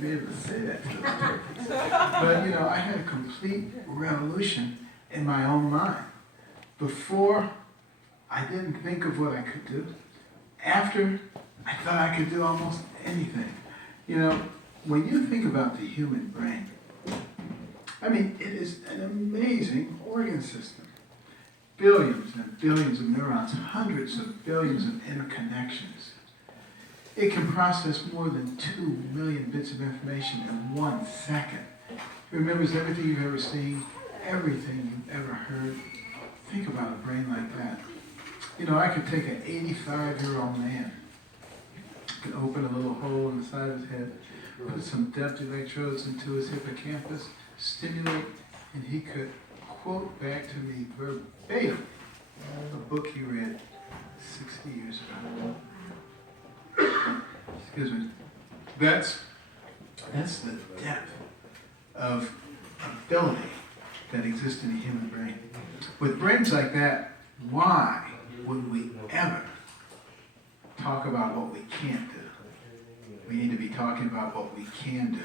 be able to say that to those turkeys. But you know, I had a complete revolution in my own mind. Before, I didn't think of what I could do. After, I thought I could do almost anything. You know, when you think about the human brain, I mean, it is an amazing organ system. Billions and billions of neurons, hundreds of billions of interconnections. It can process more than 2 million bits of information in 1 second. It remembers everything you've ever seen, everything you've ever heard. Think about a brain like that. You know, I could take an 85-year-old man, could open a little hole in the side of his head, put some depth electrodes into his hippocampus, stimulate, and he could quote back to me verbatim a book he read 60 years ago. Excuse me. That's the depth of ability that exists in the human brain. With brains like that, why would we ever talk about what we can't do? We need to be talking about what we can do.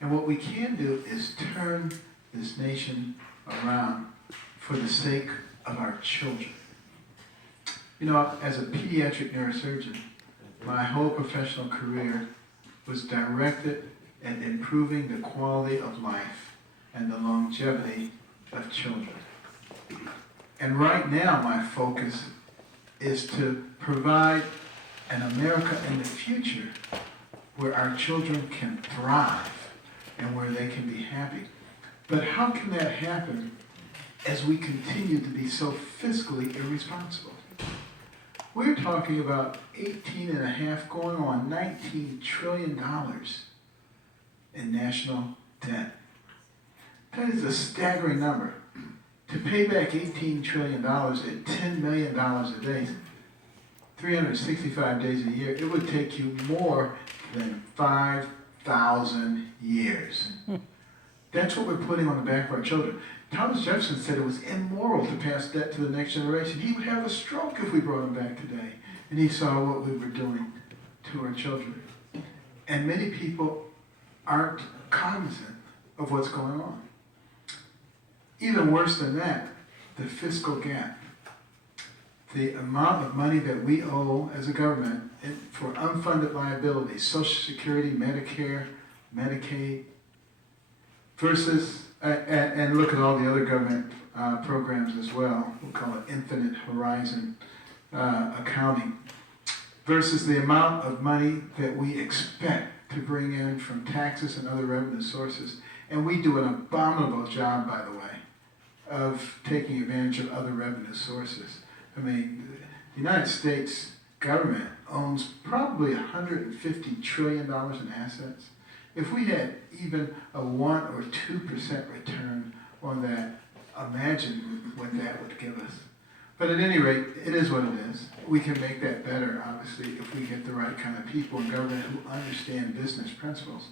And what we can do is turn this nation around for the sake of our children. You know, as a pediatric neurosurgeon, my whole professional career was directed at improving the quality of life and the longevity of children. And right now, my focus is to provide an America in the future where our children can thrive and where they can be happy. But how can that happen as we continue to be so fiscally irresponsible? We're talking about 18.5 going on $19 trillion in national debt. That is a staggering number. To pay back $18 trillion at $10 million a day, 365 days a year, it would take you more than 5,000 years. That's what we're putting on the back of our children. Thomas Jefferson said it was immoral to pass debt to the next generation. He would have a stroke if we brought him back today. And he saw what we were doing to our children. And many people aren't cognizant of what's going on. Even worse than that, the fiscal gap. The amount of money that we owe as a government for unfunded liabilities, Social Security, Medicare, Medicaid, versus, and look at all the other government programs as well, we'll call it infinite horizon accounting, versus the amount of money that we expect to bring in from taxes and other revenue sources. And we do an abominable job, by the way, of taking advantage of other revenue sources. I mean, the United States government owns probably $150 trillion in assets. If we had even a 1 or 2% return on that, imagine what that would give us. But at any rate, it is what it is. We can make that better, obviously, if we get the right kind of people in government who understand business principles.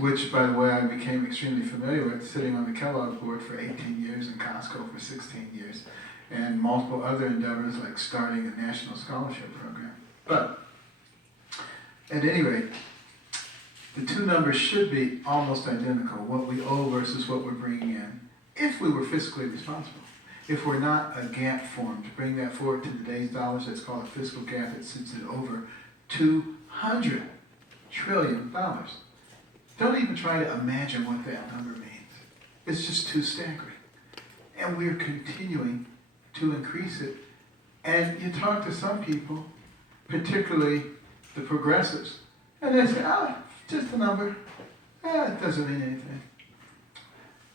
Which, by the way, I became extremely familiar with sitting on the Kellogg board for 18 years and Costco for 16 years, and multiple other endeavors like starting a national scholarship program. But, at any rate, the two numbers should be almost identical, what we owe versus what we're bringing in, if we were fiscally responsible. If we're not a gap formed, to bring that forward to today's dollars, that's called a fiscal gap that sits at over $200 trillion. Don't even try to imagine what that number means. It's just too staggering. And we're continuing to increase it. And you talk to some people, particularly the progressives, and they say, oh, just a number. It doesn't mean anything.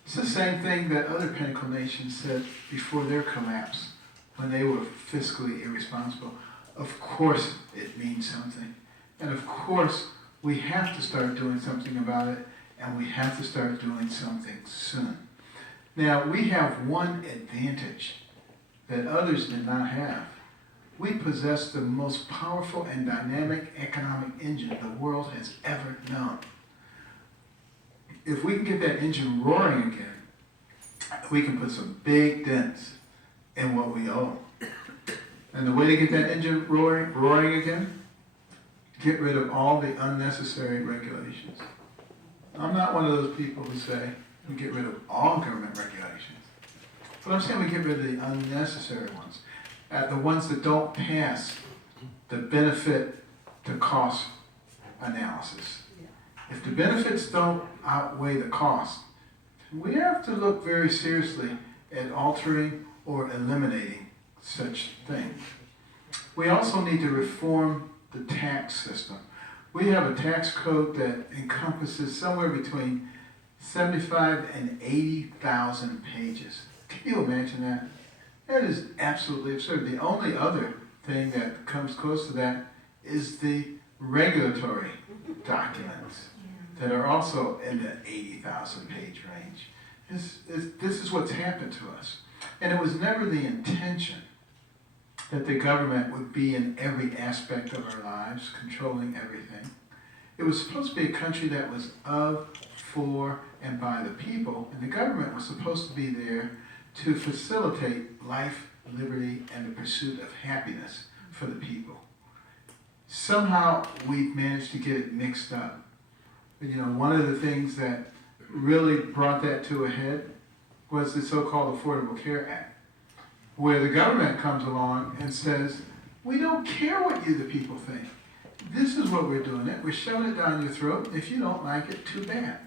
It's the same thing that other pinnacle nations said before their collapse, when they were fiscally irresponsible. Of course it means something. And of course we have to start doing something about it, and we have to start doing something soon. Now, we have one advantage that others did not have. We possess the most powerful and dynamic economic engine the world has ever known. If we can get that engine roaring again, we can put some big dents in what we owe. And the way to get that engine roaring again get rid of all the unnecessary regulations. I'm not one of those people who say we get rid of all government regulations. But I'm saying we get rid of the unnecessary ones. The ones that don't pass the benefit to cost analysis. If the benefits don't outweigh the cost, we have to look very seriously at altering or eliminating such things. We also need to reform the tax system. We have a tax code that encompasses somewhere between 75 and 80,000 pages. Can you imagine that? That is absolutely absurd. The only other thing that comes close to that is the regulatory documents that are also in the 80,000 page range. This is what's happened to us. And it was never the intention that the government would be in every aspect of our lives, controlling everything. It was supposed to be a country that was of, for, and by the people, and the government was supposed to be there to facilitate life, liberty, and the pursuit of happiness for the people. Somehow we've managed to get it mixed up. You know, one of the things that really brought that to a head was the so-called Affordable Care Act, where the government comes along and says, we don't care what you, the people, think. This is what we're doing it. We're shoving it down your throat. If you don't like it, too bad.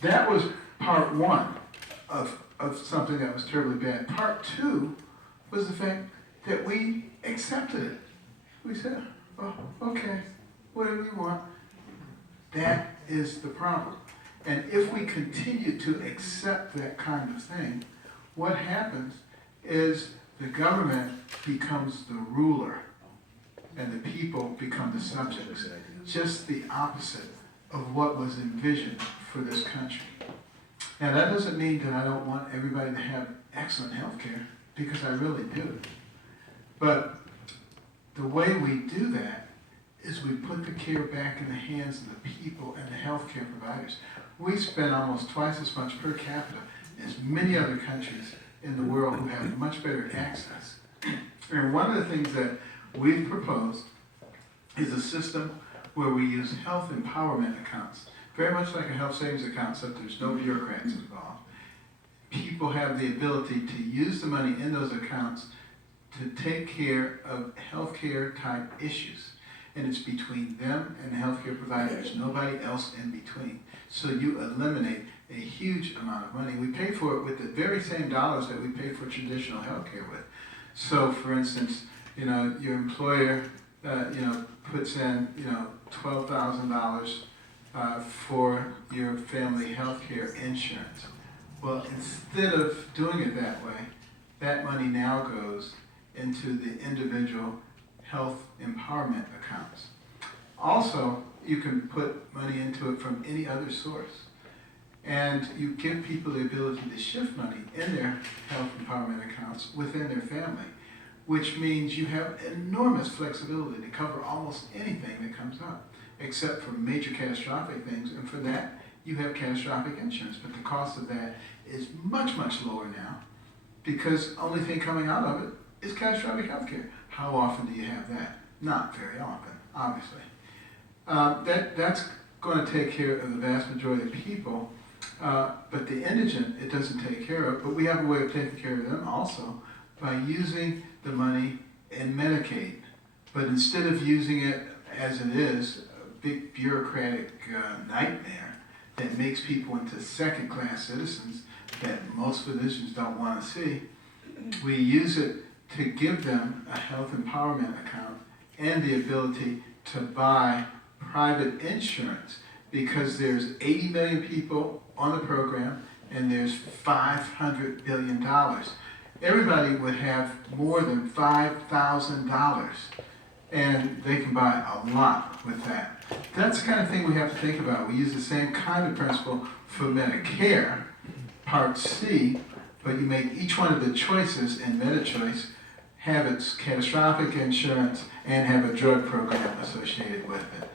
That was part one of something that was terribly bad. Part two was the fact that we accepted it. We said, oh, okay, whatever you want. That is the problem. And if we continue to accept that kind of thing, what happens is the government becomes the ruler and the people become the subjects. Just the opposite of what was envisioned for this country. Now that doesn't mean that I don't want everybody to have excellent health care, because I really do. But the way we do that is we put the care back in the hands of the people and the health care providers. We spend almost twice as much per capita as many other countries in the world who have much better access. And one of the things that we've proposed is a system where we use health empowerment accounts, very much like a health savings account, except there's no bureaucrats involved. People have the ability to use the money in those accounts to take care of healthcare type issues. And it's between them and the healthcare providers, nobody else in between. So you eliminate a huge amount of money. We pay for it with the very same dollars that we pay for traditional healthcare with. So for instance, you know, your employer, puts in, $12,000 for your family healthcare insurance. Well, instead of doing it that way, that money now goes into the individual health empowerment accounts. Also, you can put money into it from any other source. And you give people the ability to shift money in their health empowerment accounts within their family, which means you have enormous flexibility to cover almost anything that comes up, except for major catastrophic things. And for that, you have catastrophic insurance. But the cost of that is much, much lower now, because the only thing coming out of it is catastrophic health care. How often do you have that? Not very often, obviously. That's going to take care of the vast majority of people, but the indigent, it doesn't take care of. But we have a way of taking care of them also by using the money in Medicaid. But instead of using it as it is, a big bureaucratic nightmare that makes people into second-class citizens that most physicians don't want to see, we use it to give them a health empowerment account and the ability to buy private insurance, because there's 80 million people on the program and there's $500 billion. Everybody would have more than $5,000 and they can buy a lot with that. That's the kind of thing we have to think about. We use the same kind of principle for Medicare, Part C, but you make each one of the choices in MediChoice have its catastrophic insurance and have a drug program associated with it.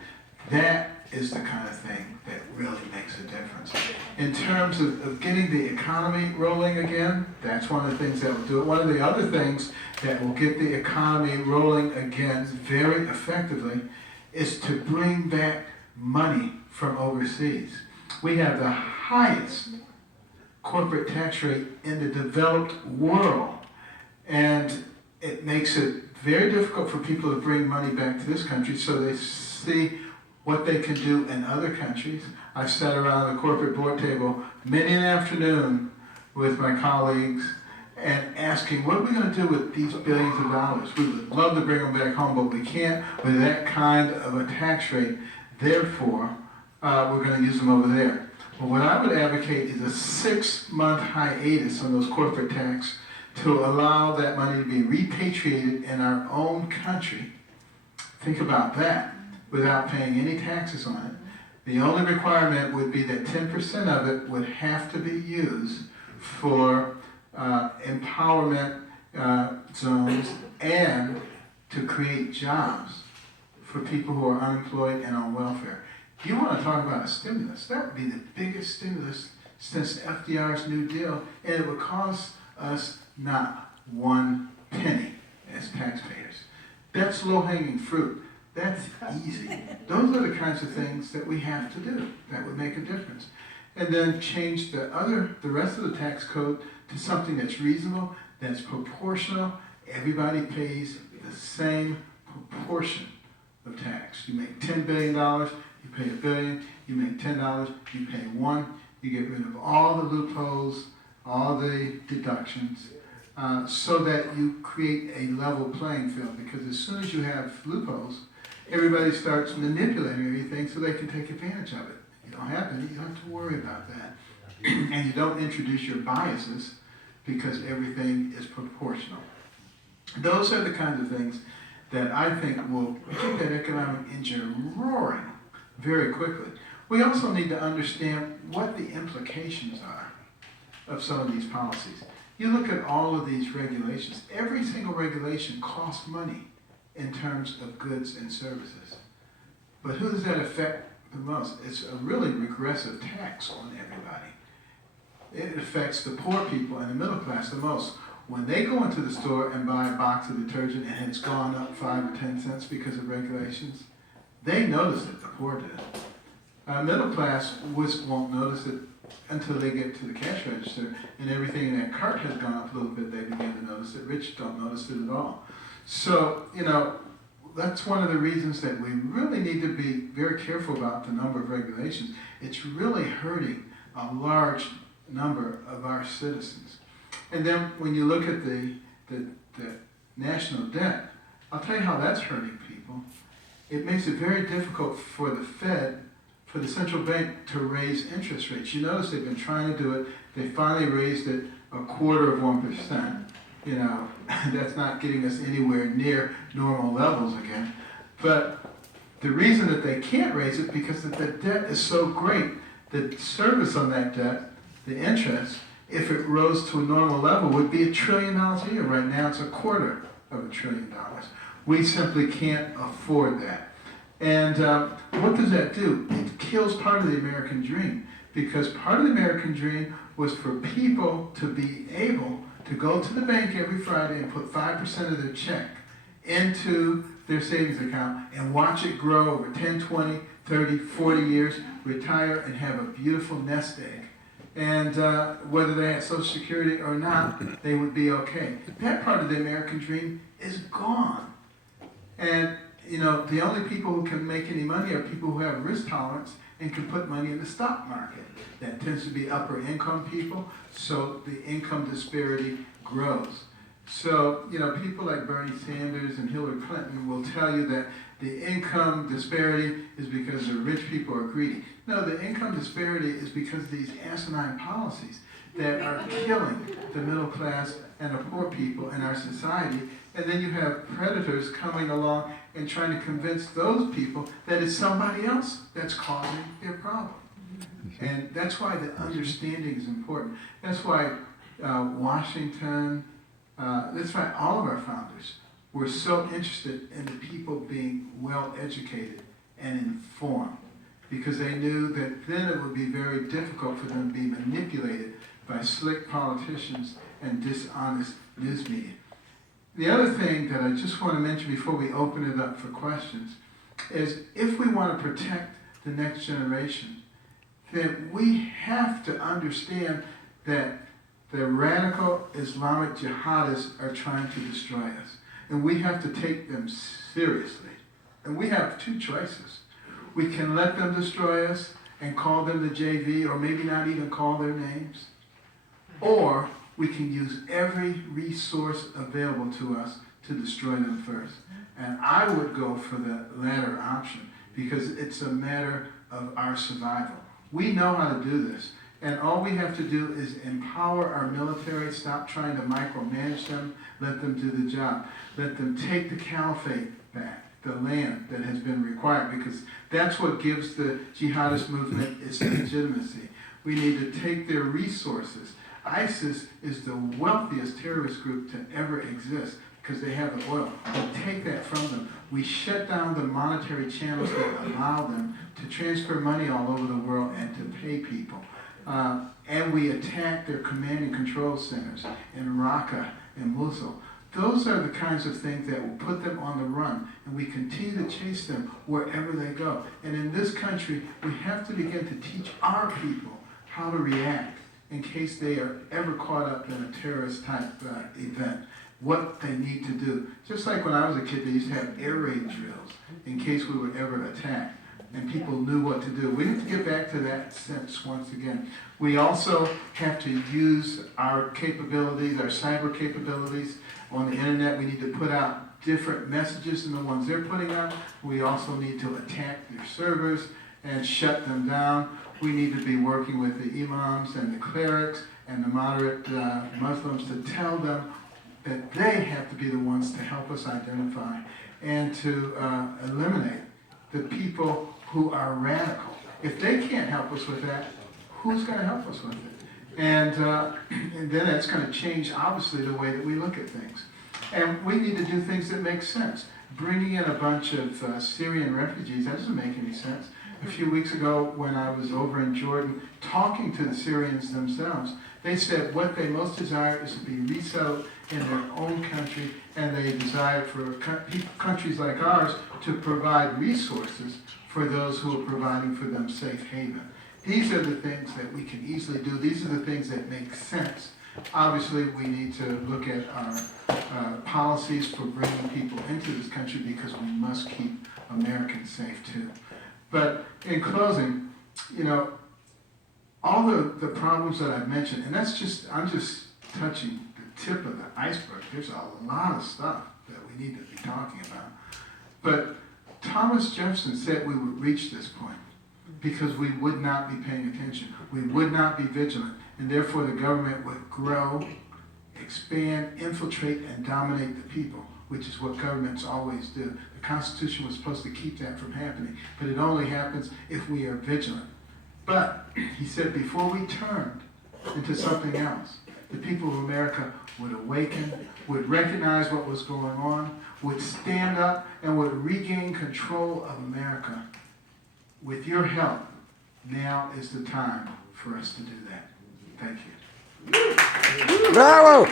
That is the kind of thing that really makes a difference. In terms of getting the economy rolling again, that's one of the things that will do it. One of the other things that will get the economy rolling again very effectively is to bring back money from overseas. We have the highest corporate tax rate in the developed world, and it makes it very difficult for people to bring money back to this country, so they see what they can do in other countries. I've sat around the corporate board table many an afternoon with my colleagues and asking, what are we going to do with these billions of dollars? We would love to bring them back home, but we can't with that kind of a tax rate. Therefore, we're going to use them over there. Well, what I would advocate is a 6-month hiatus on those corporate tax to allow that money to be repatriated in our own country. Think about that, without paying any taxes on it. The only requirement would be that 10% of it would have to be used for empowerment zones and to create jobs for people who are unemployed and on welfare. You want to talk about a stimulus? That would be the biggest stimulus since FDR's New Deal, and it would cost us not one penny as taxpayers. That's low-hanging fruit. That's easy. Those are the kinds of things that we have to do that would make a difference. And then change the rest of the tax code to something that's reasonable, that's proportional. Everybody pays the same proportion of tax. You make $10 billion, you pay $1 billion. You make $10, you pay $1. You get rid of all the loopholes, all the deductions, so that you create a level playing field. Because as soon as you have loopholes, everybody starts manipulating everything so they can take advantage of it. You don't have any, you don't have to worry about that. And you don't introduce your biases because everything is proportional. Those are the kinds of things that I think will get that economic engine roaring very quickly. We also need to understand what the implications are of some of these policies. You look at all of these regulations. Every single regulation costs money in terms of goods and services. But who does that affect the most? It's a really regressive tax on everybody. It affects the poor people and the middle class the most. When they go into the store and buy a box of detergent and it's gone up 5 or 10 cents because of regulations, they notice it, the poor do. Middle class won't notice it until they get to the cash register and everything in that cart has gone up a little bit, they begin to notice it. Rich don't notice it at all. So, that's one of the reasons that we really need to be very careful about the number of regulations. It's really hurting a large number of our citizens. And then when you look at the national debt, I'll tell you how that's hurting people. It makes it very difficult for the Fed, for the central bank, to raise interest rates. You notice they've been trying to do it. They finally raised it 1/4%. That's not getting us anywhere near normal levels again. But the reason that they can't raise it because that the debt is so great, the service on that debt, the interest, if it rose to a normal level, would be $1 trillion a year. Right now it's $250 billion. We simply can't afford that. And what does that do? It kills part of the American dream, because part of the American dream was for people to be able to go to the bank every Friday and put 5% of their check into their savings account and watch it grow over 10, 20, 30, 40 years, retire and have a beautiful nest egg. And whether they had Social Security or not, they would be okay. That part of the American dream is gone. And the only people who can make any money are people who have risk tolerance and can put money in the stock market. That tends to be upper income people, so the income disparity grows. So, people like Bernie Sanders and Hillary Clinton will tell you that the income disparity is because the rich people are greedy. No, the income disparity is because of these asinine policies that are killing the middle class and the poor people in our society. And then you have predators coming along and trying to convince those people that it's somebody else that's causing their problem. And that's why the understanding is important. That's why Washington, that's why all of our founders were so interested in the people being well educated and informed, because they knew that then it would be very difficult for them to be manipulated by slick politicians and dishonest news media. The other thing that I just want to mention before we open it up for questions is if we want to protect the next generation, then we have to understand that the radical Islamic jihadists are trying to destroy us. And we have to take them seriously. And we have two choices. We can let them destroy us and call them the JV, or maybe not even call their names. Or we can use every resource available to us to destroy them first. And I would go for the latter option because it's a matter of our survival. We know how to do this. And all we have to do is empower our military, stop trying to micromanage them, let them do the job. Let them take the caliphate back, the land that has been required, because that's what gives the jihadist movement its legitimacy. We need to take their resources. ISIS is the wealthiest terrorist group to ever exist because they have the oil. We take that from them. We shut down the monetary channels that allow them to transfer money all over the world and to pay people. And we attack their command and control centers in Raqqa and Mosul. Those are the kinds of things that will put them on the run, and we continue to chase them wherever they go. And in this country, we have to begin to teach our people how to react in case they are ever caught up in a terrorist-type event, what they need to do. Just like when I was a kid, they used to have air raid drills in case we were ever attacked, and people knew what to do. We have to get back to that sense once again. We also have to use our capabilities, our cyber capabilities. On the internet, we need to put out different messages than the ones they're putting out. We also need to attack their servers and shut them down. We need to be working with the imams and the clerics and the moderate Muslims to tell them that they have to be the ones to help us identify and to eliminate the people who are radical. If they can't help us with that, who's going to help us with it? And then that's going to change, obviously, the way that we look at things. And we need to do things that make sense. Bringing in a bunch of Syrian refugees, that doesn't make any sense. A few weeks ago, when I was over in Jordan talking to the Syrians themselves, they said what they most desire is to be resettled in their own country, and they desire for countries like ours to provide resources for those who are providing for them safe haven. These are the things that we can easily do. These are the things that make sense. Obviously, we need to look at our policies for bringing people into this country because we must keep Americans safe too. But in closing, you know, all the problems that I've mentioned, and I'm just touching the tip of the iceberg. There's a lot of stuff that we need to be talking about. But Thomas Jefferson said we would reach this point because we would not be paying attention. We would not be vigilant, and therefore the government would grow, expand, infiltrate, and dominate the people, which is what governments always do. The Constitution was supposed to keep that from happening, but it only happens if we are vigilant. But he said before we turned into something else, the people of America would awaken, would recognize what was going on, would stand up, and would regain control of America. With your help, now is the time for us to do that. Thank you. Bravo!